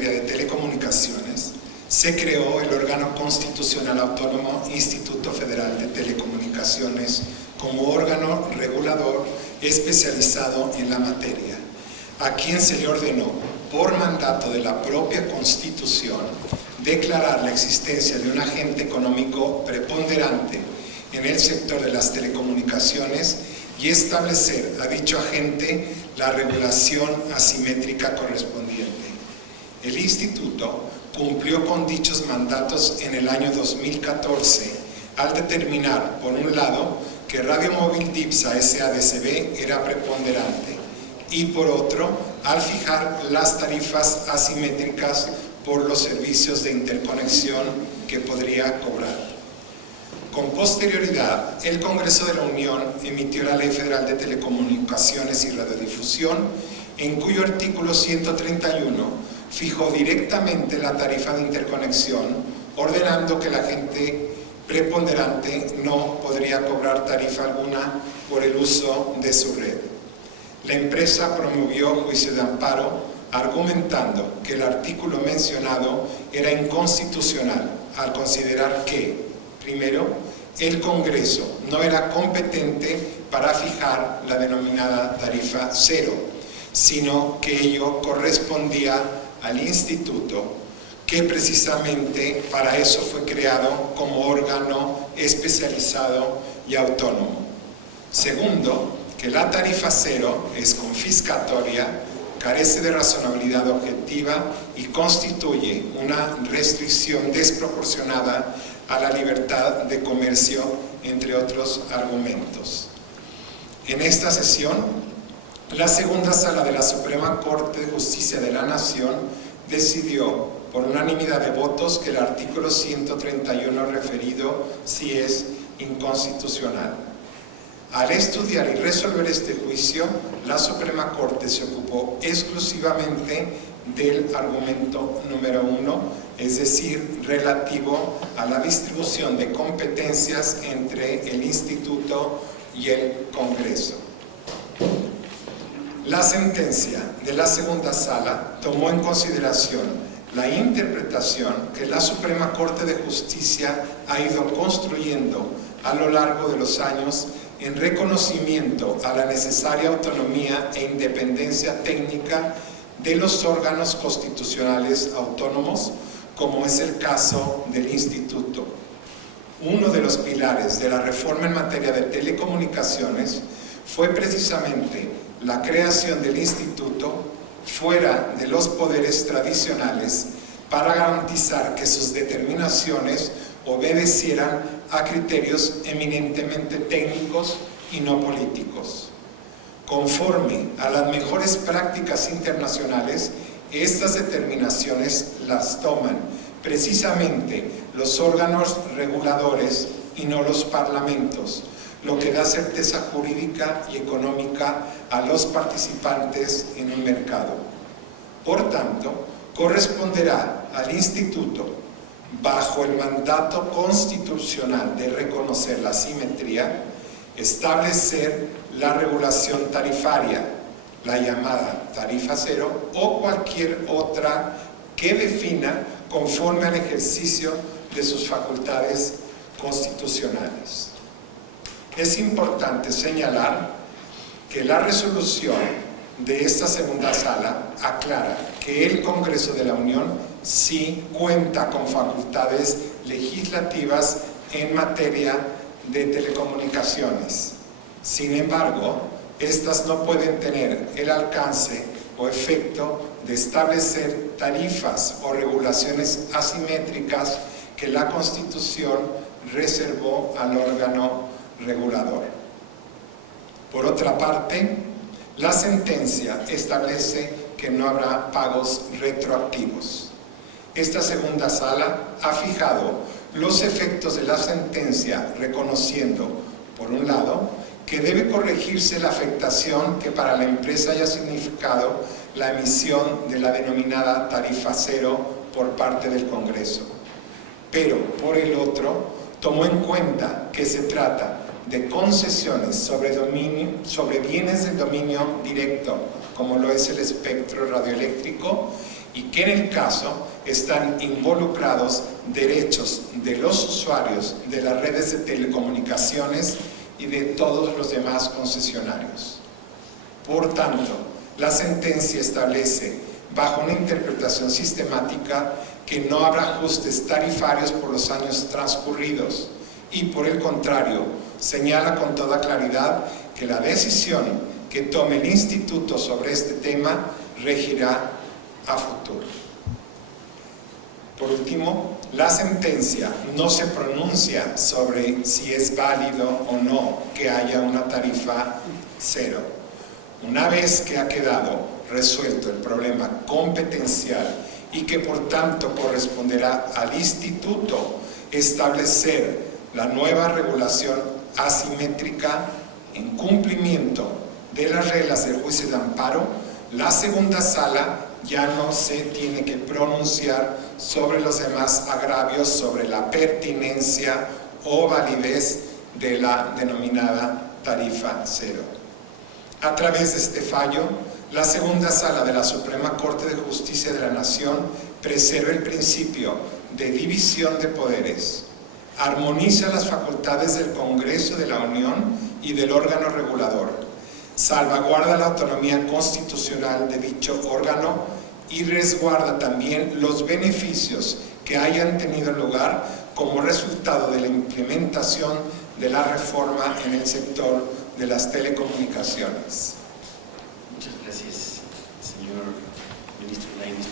de telecomunicaciones, se creó el órgano constitucional autónomo Instituto Federal de Telecomunicaciones como órgano regulador especializado en la materia, a quien se le ordenó, por mandato de la propia Constitución, declarar la existencia de un agente económico preponderante en el sector de las telecomunicaciones y establecer a dicho agente la regulación asimétrica correspondiente. El Instituto cumplió con dichos mandatos en el año 2014 al determinar, por un lado, que Radio Móvil Dipsa SADCB era preponderante y, por otro, al fijar las tarifas asimétricas por los servicios de interconexión que podría cobrar. Con posterioridad, el Congreso de la Unión emitió la Ley Federal de Telecomunicaciones y Radiodifusión, en cuyo artículo 131 fijó directamente la tarifa de interconexión, ordenando que el agente preponderante no podría cobrar tarifa alguna por el uso de su red. La empresa promovió juicio de amparo, argumentando que el artículo mencionado era inconstitucional al considerar que, primero, el Congreso no era competente para fijar la denominada tarifa cero, sino que ello correspondía al Instituto, que precisamente para eso fue creado como órgano especializado y autónomo. Segundo, que la tarifa cero es confiscatoria, carece de razonabilidad objetiva y constituye una restricción desproporcionada a la libertad de comercio, entre otros argumentos. En esta sesión, la segunda sala de la Suprema Corte de Justicia de la Nación decidió por unanimidad de votos que el artículo 131 referido sí es inconstitucional. Al estudiar y resolver este juicio, la Suprema Corte se ocupó exclusivamente del argumento número 1, es decir, relativo a la distribución de competencias entre el Instituto y el Congreso. La sentencia de la segunda sala tomó en consideración la interpretación que la Suprema Corte de Justicia ha ido construyendo a lo largo de los años en reconocimiento a la necesaria autonomía e independencia técnica de los órganos constitucionales autónomos, como es el caso del Instituto. Uno de los pilares de la reforma en materia de telecomunicaciones fue precisamente la creación del Instituto fuera de los poderes tradicionales para garantizar que sus determinaciones obedecieran a criterios eminentemente técnicos y no políticos. Conforme a las mejores prácticas internacionales, estas determinaciones las toman precisamente los órganos reguladores y no los parlamentos, lo que da certeza jurídica y económica a los participantes en un mercado. Por tanto, corresponderá al Instituto, bajo el mandato constitucional de reconocer la asimetría, establecer la regulación tarifaria, la llamada tarifa cero, o cualquier otra que defina conforme al ejercicio de sus facultades constitucionales. Es importante señalar que la resolución de esta segunda sala aclara que el Congreso de la Unión sí cuenta con facultades legislativas en materia de telecomunicaciones. Sin embargo, estas no pueden tener el alcance o efecto de establecer tarifas o regulaciones asimétricas que la Constitución reservó al órgano regulador. Por otra parte, la sentencia establece que no habrá pagos retroactivos. Esta segunda sala ha fijado los efectos de la sentencia, reconociendo, por un lado, que debe corregirse la afectación que para la empresa haya significado la emisión de la denominada tarifa cero por parte del Congreso. Pero, por el otro, tomó en cuenta que se trata de concesiones sobre bienes de dominio directo, como lo es el espectro radioeléctrico, y que en el caso están involucrados derechos de los usuarios de las redes de telecomunicaciones y de todos los demás concesionarios. Por tanto, la sentencia establece, bajo una interpretación sistemática, que no habrá ajustes tarifarios por los años transcurridos y, por el contrario, señala con toda claridad que la decisión que tome el Instituto sobre este tema regirá a futuro. Por último, la sentencia no se pronuncia sobre si es válido o no que haya una tarifa cero. Una vez que ha quedado resuelto el problema competencial y que por tanto corresponderá al Instituto establecer la nueva regulación asimétrica en cumplimiento de las reglas del juicio de amparo, la segunda sala ya no se tiene que pronunciar sobre los demás agravios, sobre la pertinencia o validez de la denominada tarifa cero. A través de este fallo, la segunda sala de la Suprema Corte de Justicia de la Nación preserva el principio de división de poderes, armoniza las facultades del Congreso de la Unión y del órgano regulador, salvaguarda la autonomía constitucional de dicho órgano y resguarda también los beneficios que hayan tenido lugar como resultado de la implementación de la reforma en el sector de las telecomunicaciones. Muchas gracias, señor ministro Lainez.